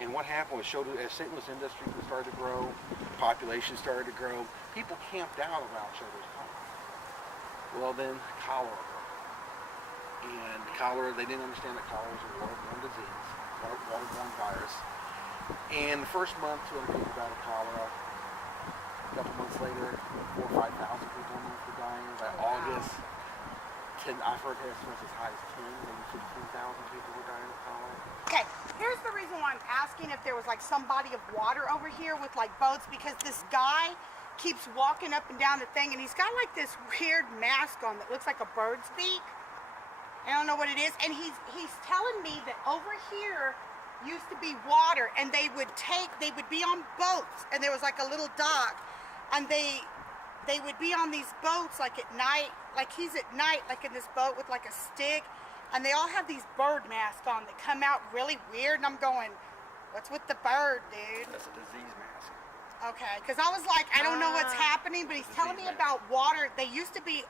And what happened was, as St. Louis industry started to grow, population started to grow, people camped out around Children's Pond. Well, then cholera broke. And cholera, they didn't understand that cholera was a waterborne disease, waterborne virus. And the first month, 200 people died of cholera. A couple months later, 4,000 or 5,000 people a month were dying. By August, I've heard estimates as high as 10, maybe 15,000 people were dying of cholera. Okay, here's the reason why I'm asking if there was like some body of water over here with like boats, because this guy keeps walking up and down the thing and he's got like this weird mask on that looks like a bird's beak. I don't know what it is. And he's telling me that over here used to be water, and they would be on boats, and there was like a little dock, and they would be on these boats like at night, like he's at night like in this boat with like a stick, and they all have these bird masks on that come out really weird, and I'm going, what's with the bird, dude? That's a disease mask. Okay, because I was like, I don't know what's happening, but he's telling me about water. They used to be,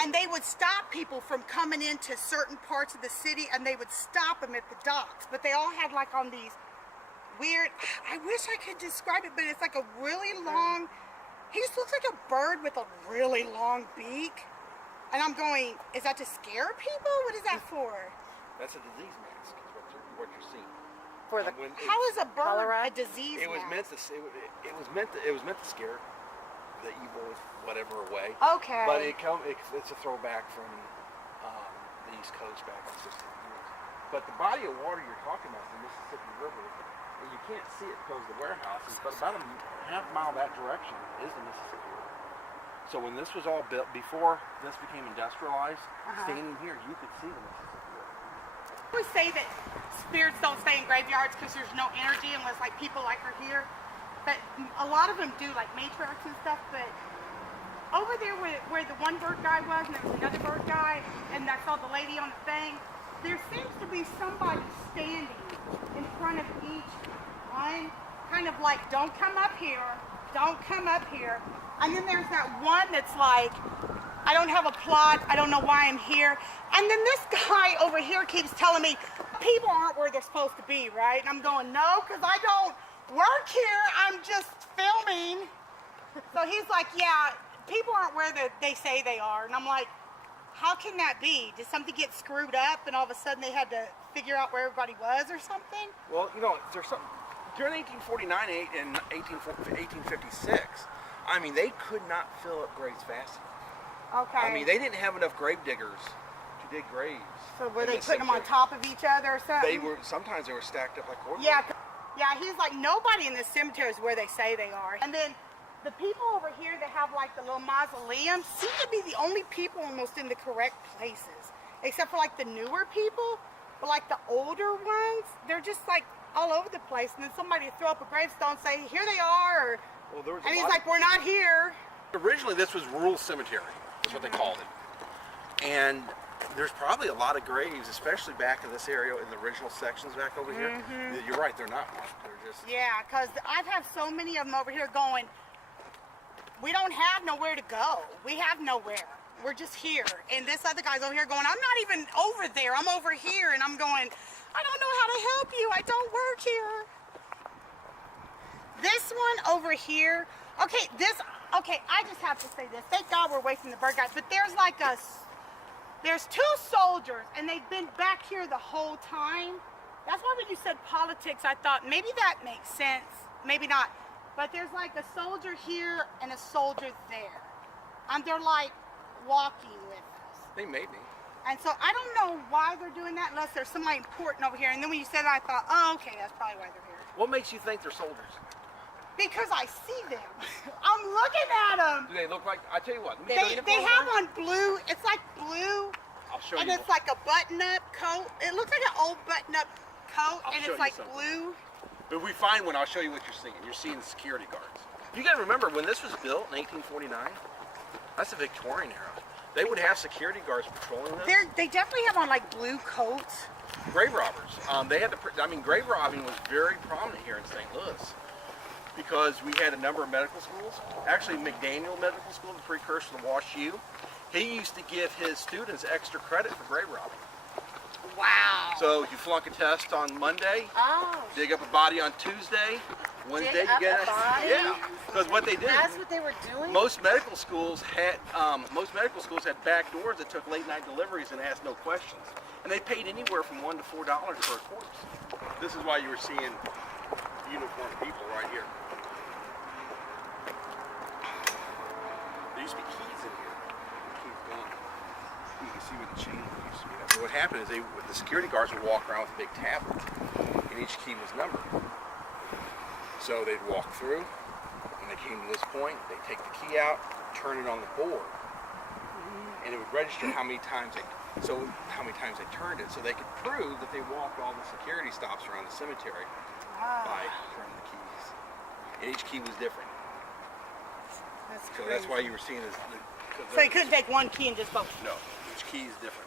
and they would stop people from coming into certain parts of the city, and they would stop them at the docks. But they all had like on these weird, I wish I could describe it, but it's like a really long, he just looks like a bird with a really long beak. And I'm going, is that to scare people? What is that for? That's a disease mask, is what you're seeing. For the, how is a bird cholera? A disease it was mask? It was meant to scare the evil whatever away. Okay. But it's a throwback from the East Coast back in 16 years. But the body of water you're talking about is the Mississippi River. And you can't see it because of the warehouses, but about a half mile that direction is the Mississippi River. So when this was all built, before this became industrialized, standing here, you could see the Mississippi River. I always say that spirits don't stay in graveyards because there's no energy unless like people like are here. But a lot of them do, like matriarchs and stuff. But over there where the one bird guy was, and there was another bird guy, and I saw the lady on the thing, there seems to be somebody standing in front of each one, kind of like, don't come up here, don't come up here. And then there's that one that's like, I don't have a plot, I don't know why I'm here. And then this guy over here keeps telling me, people aren't where they're supposed to be, right? And I'm going, no, because I don't work here, I'm just filming. So he's like, yeah, people aren't where they say they are. And I'm like, how can that be? Did something get screwed up and all of a sudden they had to figure out where everybody was or something? Well, there's something, during 1849 and 1856, I mean, they could not fill up graves fast enough. Okay. I mean, they didn't have enough grave diggers to dig graves. So were they putting them on top of each other or something? Sometimes they were stacked up like cordwood. Yeah, he's like, nobody in the cemetery is where they say they are. And then the people over here that have like the little mausoleums seem to be the only people almost in the correct places. Except for like the newer people, but like the older ones, they're just like all over the place. And then somebody would throw up a gravestone and say, here they are. And he's like, we're not here. Originally, this was rural cemetery, is what they called it. And there's probably a lot of graves, especially back in this area, in the original sections back over here. You're right, they're not marked. They're just... Yeah, because I've had so many of them over here going, we don't have nowhere to go. We have nowhere. We're just here. And this other guy's over here going, I'm not even over there. I'm over here. And I'm going, I don't know how to help you. I don't work here. This one over here, okay, I just have to say this. Thank God we're away from the bird guys, but there's like there's two soldiers, and they've been back here the whole time. That's why when you said politics, I thought maybe that makes sense, maybe not. But there's like a soldier here and a soldier there. And they're like walking with us. They may be. And so I don't know why they're doing that unless there's somebody important over here. And then when you said that, I thought, oh, okay, that's probably why they're here. What makes you think they're soldiers? Because I see them. I'm looking at them. Do they look like, I tell you what. They have on blue, it's like blue. I'll show you. And it's like a button-up coat. It looks like an old button-up coat, and it's like blue. But we find one, I'll show you what you're seeing. You're seeing the security guards. You gotta remember, when this was built in 1849, that's the Victorian era. They would have security guards patrolling this. They definitely have on like blue coats. Grave robbers. Grave robbing was very prominent here in St. Louis because we had a number of medical schools. Actually, McDaniel Medical School, the precursor to Wash U, he used to give his students extra credit for grave robbing. Wow. So you flunk a test on Monday, Oh. dig up a body on Tuesday, Wednesday you get a body? Yeah, because what they did. That's what they were doing? Most medical schools had back doors that took late night deliveries and asked no questions, and they paid anywhere from $1 to $4 for a corpse. This is why you were seeing uniformed people right here. There used to be keys in here. The keys gone. You can see where the chain used to be. So what happened is the security guards would walk around with a big tablet, and each key was numbered. So they'd walk through. When they came to this point, they'd take the key out, turn it on the board, and it would register how many times they turned it, so they could prove that they walked all the security stops around the cemetery by turning the keys. And each key was different. So that's why you were seeing this. So you couldn't take one key and just go. No, each key is different.